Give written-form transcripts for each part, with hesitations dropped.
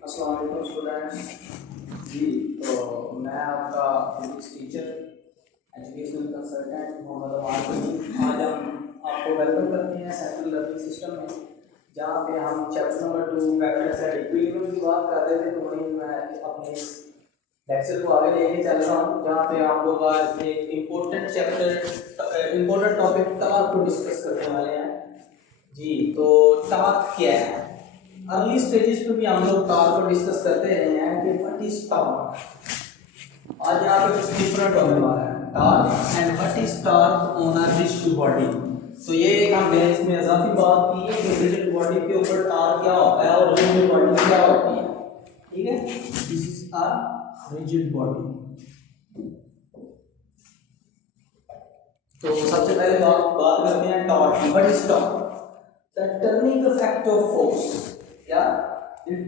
अस्सलाम वालेकुम स्टूडेंट्स जी। तो मैं आपका physics teacher educational consultant Mohammad Alam. आज हम आपको वेलकम करते हैं सेंट्रल लर्निंग सिस्टम में, जहाँ पे हम chapter number 2 vectors and equilibrium की बात कर रहे थे। तो वहीं मैं अपने इस लेक्चर को आगे लेके चल रहा हूँ, जहाँ पे आप लोग आज एक इम्पोर्टेंट टॉपिक टॉर्क को डिस्कस करने वाले हैं जी। तो टॉर्क क्या है? अर्ली स्टेजेस पे भी हम लोग टॉर्क को डिस्कस करते रहे हैं कि व्हाट इज टॉर्क। आज यहाँ पे कुछ डिफरेंट होने वाला है, torque and what is torque on a rigid body. तो ये एक हमने इसमें इजाफी बात की है कि रिजिड बॉडी के ऊपर टॉर्क क्या होता है और रिजिड बॉडी क्या होती है। ठीक है, this is a rigid body. तो सबसे पहले बात करते हैं टॉर्क की। What is torque? The turning effect of force. क्या?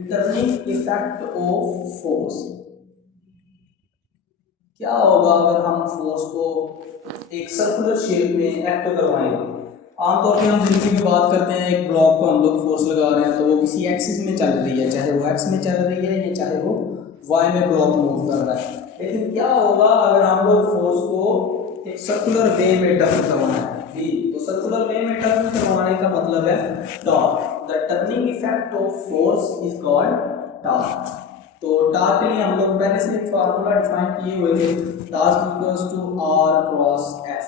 Turning effect of force. क्या होगा अगर हम फोर्स को एक सर्कुलर शेप में एक्ट करवाएंगे? आमतौर पर हम जिंदगी में बात करते हैं, एक ब्लॉक को हम लोग फोर्स लगा रहे हैं तो वो किसी एक्सिस में चल रही है, चाहे वो एक्स में चल रही है या चाहे वो वाई में ब्लॉक मूव कर रहा है। लेकिन क्या होगा अगर हम लोग फोर्स को एक सर्कुलर वे में टर्न करवाएं? तो सर्कुलर वे में टर्न करवाने का मतलब है torque. The turning effect of force is called torque. तो टॉर्क के लिए हम लोग पहले से एक फार्मूला डिफाइन किए हुए थे, torque equals to r cross F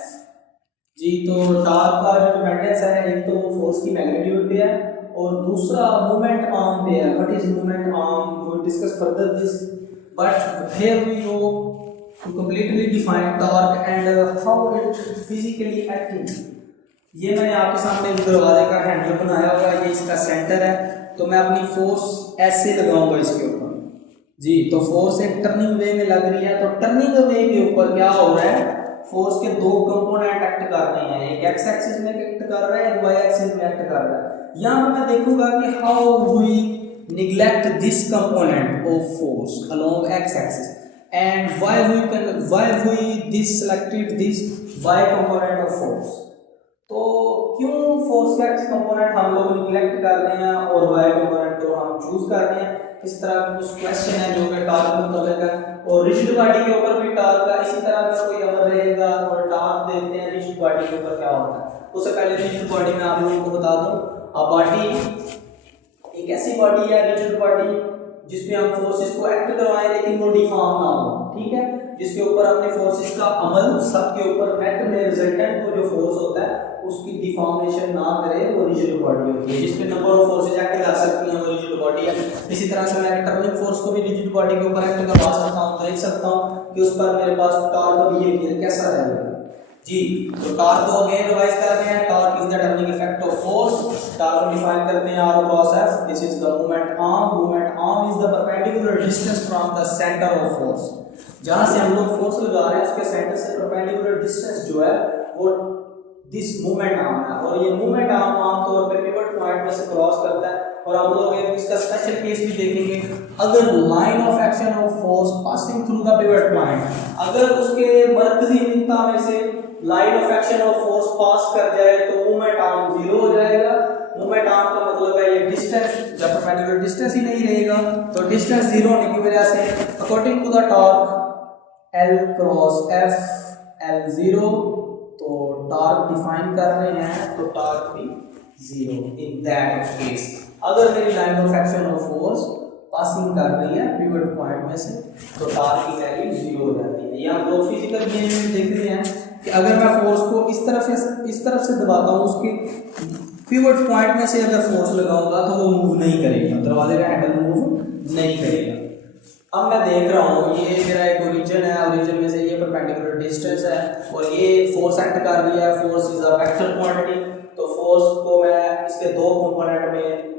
g. तो टॉर्क का जो डिपेंडेंस है, एक तो फोर्स की मैग्नीट्यूड पे है और दूसरा मूवमेंट आर्म पे है। What is movement arm? We will discuss further this, but here we know to completely define torque and how it physically acting। ये मैंने आपके सामने दरवाजे का हैंडल बनाया हुआ है, ये इसका सेंटर है। तो मैं अपनी फोर्स ऐसे लगाऊंगा इसके ऊपर जी। तो फोर्स एक टर्निंग वे में लग रही है, तो टर्निंग वे के ऊपर क्या हो रहा है? फोर्स के दो कंपोनेंट एक्ट कर रहे हैं, एक एक्स एक्सिस में एक्ट कर रहा है, एक वाई एक्सिस में एक्ट कर रहा है। यहाँ पर मैं देखूंगा कि how we neglect this component of force along x axis and why we this selected this y component of force। तो क्यों फोर्स का x कंपोनेंट हम लोग निग्लेक्ट कर रहे हैं और y कंपोनेंट को हम चूज कर रहे हैं? इस तरह का कुछ क्वेश्चन है जो कि टॉर्क में मुताबिक है, और रिजिड बॉडी के ऊपर भी टॉर्क का इसी तरह का कोई अमल रहेगा। और टॉर्क देखते हैं रिजिड बॉडी के ऊपर क्या होता है। उससे पहले रिजिड बॉडी में आप लोगों को बता दूं, अ बॉडी एक ऐसी बॉडी है, रिजिड बॉडी, जिसमें हम फोर्सेस को एक्ट करवाएं लेकिन वो डिफॉर्म ना हो। ठीक है, जिसके ऊपर अपने फोर्सेस का अमल सबके ऊपर नेट में रिजल्टेंट को जो फोर्स होता है उसकी डिफॉर्मेशन ना करे, वो रिजिड बॉडी होती है। जिसमें नंबर ऑफ फोर्सेस एक्ट कर सकती हैं वो रिजिड बॉडी है। इसी तरह से मैं टर्निंग फोर्स को भी रिजिड बॉडी के ऊपर एक्ट करवा सकता हूं, देख सकता हूं कि उस पर मेरे पास टॉर्क बिहेवियर कैसा रहेगा जी। तो टॉर्क को अगेन रिवाइज करते हैं। Torque is the turning effect of force. Torque को डिफाइन करते हैं r cross f। This is the moment arm. Moment arm is the perpendicular distance from the centre of force. जहां से हम लोग फोर्स लगा रहे हैं उसके सेंटर से परपेंडिकुलर डिस्टेंस जो है वो दिस मोमेंट आर्म है। और ये मोमेंट आर्म आमतौर पे पिवट पॉइंट में से क्रॉस करता है। और हम लोग इसका स्पेशल केस भी देखेंगे, अगर line of action of force passing through the pivot point, अगर उसके मरकजी निकता में से line of action of force pass कर जाए तो मोमेंट आर्म जीरो हो जाएगा। मोमेंट आर्म का मतलब है ये डिस्टेंस, जब परपेंडिकुलर डिस्टेंस ही नहीं रहेगा तो डिस्टेंस जीरो होने की वजह से according to the torque L cross F L zero, तो टॉर्क डिफाइन कर रहे हैं तो टॉर्क भी जीरो इन दैट केस। अगर मेरी line of action of force passing कर रही है पिवट पॉइंट में से तो टॉर्क की वैल्यू जीरो हो जाती है। यहाँ दो फिजिकल बिहेवियर देख रहे हैं कि अगर मैं फोर्स को इस तरफ से दबाता हूँ, उसके पिवट पॉइंट में से अगर फोर्स लगाऊंगा तो वो मूव नहीं करेगा, दरवाजे का हैंडल मूव नहीं करेगा। अब मैं देख रहा हूँ ये मेरा एक ओरिजिन है, ओरिजिन में से ये परपेंडिकुलर डिस्टेंस है और ये फोर्स एक्ट कर रही है। Force is a vector quantity. तो फोर्स को मैं इसके दो कंपोनेंट में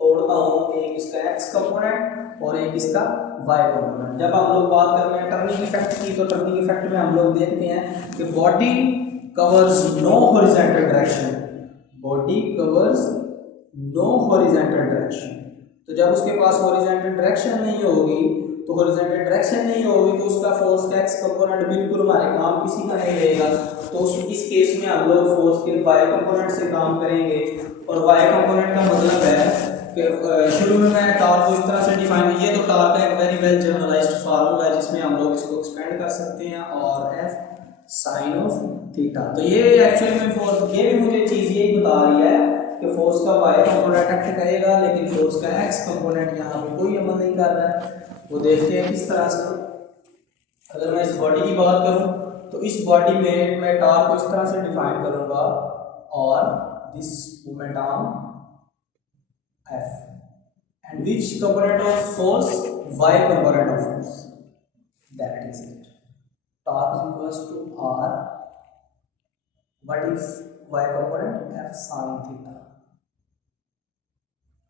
तोड़ता हूँ, एक इसका x कंपोनेंट और एक इसका y कंपोनेंट। जब हम लोग बात कर रहे हैं टर्निंग इफेक्ट की, तो टर्निंग इफेक्ट में हम लोग देखते हैं कि body covers no horizontal direction. Body covers no horizontal direction. तो जब उसके पास हॉरिजॉन्टल डायरेक्शन नहीं होगी तो हॉरिजॉन्टल डायरेक्शन नहीं होगी तो उसका फोर्स का x कंपोनेंट बिल्कुल हमारे काम किसी का नहीं रहेगा। तो इस केस में हम लोग फोर्स के y कंपोनेंट से काम करेंगे। और y कंपोनेंट का मतलब है शुरू में मैंने टॉर्क को इस तरह से डिफाइन किया, तो टॉर्क का एक वेरी वेल जनरलाइज्ड फार्मूला है जिसमें हम लोग इसको एक्सपेंड कर सकते हैं, और एफ साइन ऑफ थीटा। तो ये एक्चुअली में फोर्स, ये भी मुझे चीज़ यही बता रही है कि फोर्स का वाई कंपोनेंट एक्ट करेगा, लेकिन फोर्स का एक्स कंपोनेंट यहाँ पे कोई अमल नहीं कर रहा है। वो देखते हैं किस तरह से। अगर मैं इस बॉडी की बात करूँ तो इस बॉडी में मैं टॉर्क को इस तरह से डिफाइन करूँगा, और this moment arm F, and which component of force? Y component of force. That is it. Torque is equals to R. What is Y component? F sin theta.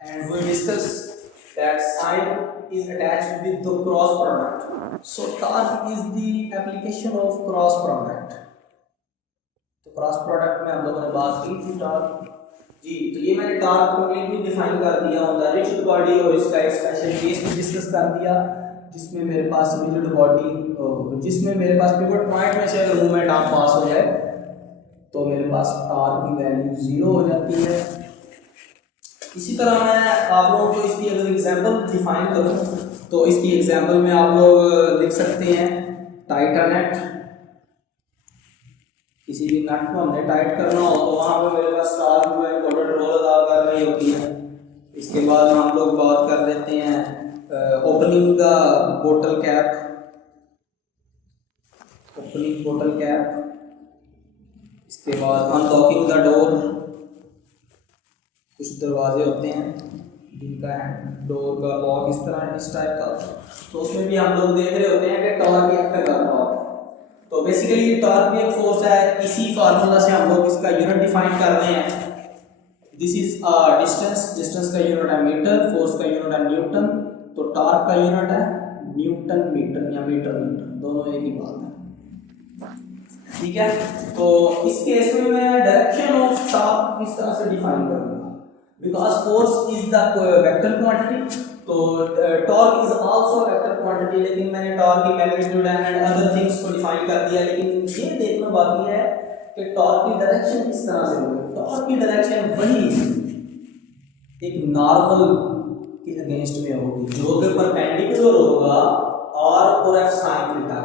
And we discuss that sin is attached with the cross product. So torque is the application of cross product. तो cross product में हम लोगों ने बात की थी torque जी। तो ये मैंने टॉर्क को भी डिफाइन कर दिया ऑन द रिजिड बॉडी, और इसका एक स्पेशल केस भी डिस्कस कर दिया जिसमें मेरे पास रिजिड बॉडी, जिसमें मेरे पास पिवट पॉइंट में से अगर मूवमेंट आर्म पास हो जाए तो मेरे पास टॉर्क की वैल्यू 0 हो जाती है। इसी तरह मैं आप लोगों को इसकी अगर एग्जांपल डिफाइन करूं तो इसकी एग्जांपल में आप लोग लिख सकते हैं टाइट नट। किसी भी नट को हमने टाइट करना हो तो वहाँ पे मेरे पास टॉर्क जो है इम्पोर्टेंट रोल अदा कर रही होती है। इसके बाद हम लोग बात कर लेते हैं ओपनिंग द बोतल कैप, ओपनिंग बोतल कैप। इसके बाद अनलॉकिंग द डोर। कुछ दरवाजे होते हैं जिनका डोर का लॉक इस तरह इस टाइप का, तो उसमें भी हम लोग देख रहे होते हैं कि टॉर्क एक्ट कर रहा होता है। तो बेसिकली टॉर्क भी एक फोर्स है। इसी फार्मूला से हम लोग इसका यूनिट डिफाइन कर रहे हैं। दिस इज डिस्टेंस, डिस्टेंस का यूनिट है मीटर, फोर्स का यूनिट है न्यूटन, तो टॉर्क का यूनिट है न्यूटन मीटर या मीटर न्यूटन, दोनों एक ही बात है, ठीक है। तो इस केस में मैं डायरेक्शन ऑफ टॉर्क इस तरह से डिफाइन करूंगा, because force is the vector quantity, तो torque is also vector quantity, लेकिन मैंने टॉर्क की मैग्नीट्यूड एंड अदर थिंग्स को डिफाइन कर दिया। लेकिन ये देखना बाकी है कि टॉर्क की डायरेक्शन किस तरह से होगी। टॉर्क की डायरेक्शन वही एक नॉर्मल के अगेंस्ट में होगी जो कि परपेंडिकुलर होगा और F sine theta.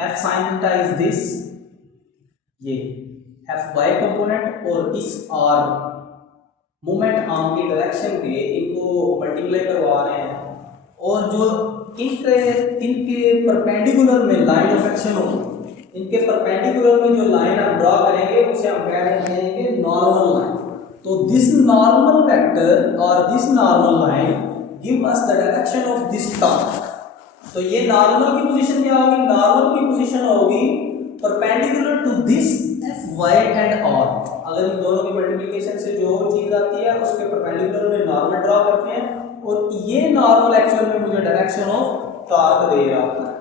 F sine theta is this, ये एफ वाई कंपोनेंट और इस आर मूवमेंट आर्म की डायरेक्शन के इनको मल्टीप्लाई करवा रहे हैं, और जो इनके परपेंडिकुलर में लाइन ऑफ एक्शन होगी, इनके परपेंडिकुलर में जो लाइन हम ड्रॉ करेंगे उसे हम कह रहे हैं नॉर्मल लाइन। तो दिस नॉर्मल वेक्टर और this normal line give us the direction of this torque. तो ये नॉर्मल की पोजीशन क्या होगी? नॉर्मल की पोजीशन होगी perpendicular to this F y and r. अगर इन दोनों की मल्टीप्लिकेशन से जो चीज आती है उसके परपेंडिकुलर में नॉर्मल ड्रॉ करते हैं, और ये नॉर्मल एक्चुअल में मुझे डायरेक्शन ऑफ टॉर्क दे रहा होता है।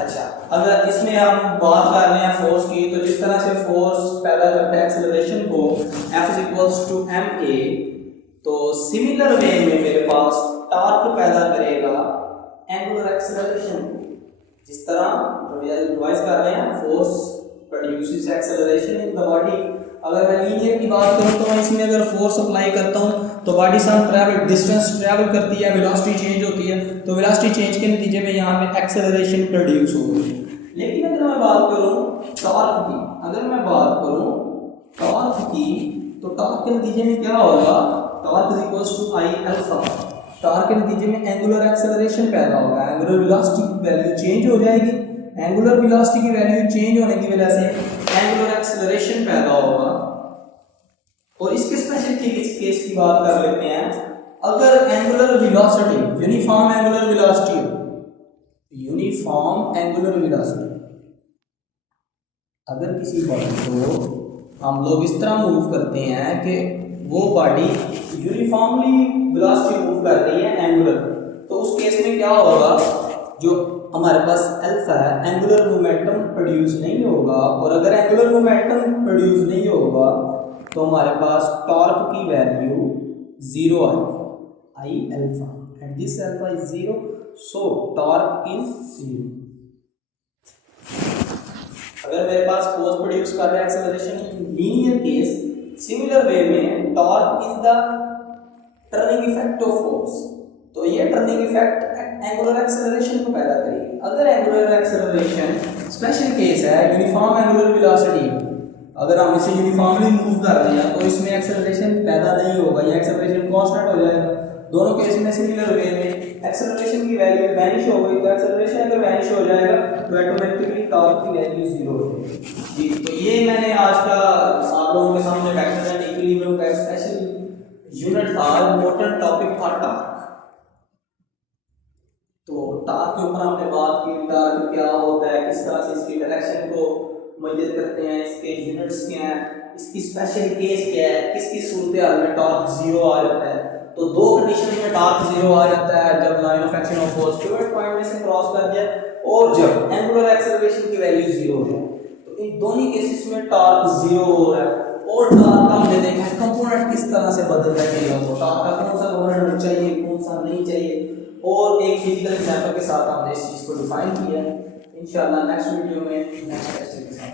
अच्छा, अगर इसमें हम बात कर रहे हैं फोर्स की, तो जिस तरह से फोर्स पैदा करता है एक्सेलरेशन को F = ma, तो सिमिलर वे में मेरे पास टॉर्क पैदा करेगा एंगुलर एक्सेलरेशन। जिस तरह रिवाइज कर रहे हैं, force produces acceleration in the body. अगर मैं लीनियर की बात करूं तो मैं इसमें अगर फोर्स अप्लाई करता हूं तो बॉडी सम ट्रैवल डिस्टेंस ट्रैवल करती है, वेलोसिटी चेंज होती है, तो वेलोसिटी चेंज के नतीजे में यहाँ पे एक्सेलरेशन प्रोड्यूस होगी। लेकिन अगर मैं बात करूं टॉर्क की, अगर मैं बात करूं टॉर्क की, तो टॉर्क के नतीजे में क्या होगा? Torque = I alpha. टॉर्क के नतीजे में एंगुलर एक्सेलरेशन पैदा होगा, एंगुलर वेलोसिटी की वैल्यू चेंज हो जाएगी। एंगुलर वेलोसिटी की वैल्यू चेंज होने की वजह से एंगुलर एक्सेलरेशन पैदा होगा। और इसके स्पेशल केस की बात कर लेते हैं। अगर angular velocity uniform angular velocity हो, यूनिफॉर्म एंगुलर वेलोसिटी, अगर किसी बॉडी को हम लोग इस तरह मूव करते हैं कि वो बॉडी यूनिफॉर्मली वेलोसिटी मूव कर रही है एंगुलर, तो उस केस में क्या होगा? जो हमारे पास अल्फा है, एंगुलर मोमेंटम प्रोड्यूस नहीं होगा, और अगर एंगुलर मोमेंटम प्रोड्यूस नहीं होगा तो हमारे पास टॉर्क की वैल्यू 0 आएगी, I alpha, and this alpha is 0, so torque is 0। अगर मेरे पास फोर्स प्रोड्यूस कर रहा है acceleration linear case, similar way में torque is the turning effect of force. तो ये टर्निंग इफेक्ट एंगुलर एक्सेलरेशन को पैदा करेगी। अगर एंगुलर एक्सेलरेशन स्पेशल केस है यूनिफॉर्म एंगुलर वेलोसिटी, अगर हम इसे यूनिफॉर्मली मूव कर रहे हैं तो इसमें एक्सेलरेशन पैदा नहीं होगा, ये एक्सेलरेशन कांस्टेंट हो जाएगा। दोनों केस में सिमिलर वे में एक्सेलरेशन की वैल्यू वैनिश हो गई, तो एक्सेलरेशन अगर वैनिश हो जाएगा तो ऑटोमेटिकली टॉर्क की वैल्यू 0 हो जाएगी। जी, तो ये मैंने आज का आप लोगों के सामने वेक्टर एंड इक्विलिब्रियम का स्पेशल यूनिट था, इम्पोर्टेंट टॉपिक था टॉर्क। तो टॉर्क के ऊपर हमने बात की, टॉर्क क्या होता है, किस तरह से इसकी डायरेक्शन को मेजर करते हैं, इसके यूनिट्स क्या हैं, इसकी स्पेशल केस क्या है, किस किस सूरत हाल में टॉर्क 0 आ जाता है। तो दो कंडीशन में टॉर्क 0 आ जाता है, जब line of action of force pivot point में से क्रॉस कर दिया और जब एंगुलर एक्सेलरेशन की वैल्यू 0 हो जाए। तो इन दोनों केसेस में टॉर्क 0 हो रहा है। और टॉर्क का हमने देखा है कंपोनेंट किस तरह से बदलता है, टॉर्क का कौन सा कंपोनेंट चाहिए, कौन सा नहीं चाहिए, और एक फिजिकल एग्जांपल के साथ हमने इस चीज को डिफाइन किया है। इंशाल्लाह नेक्स्ट वीडियो में नेक्स्ट लेक्चर के साथ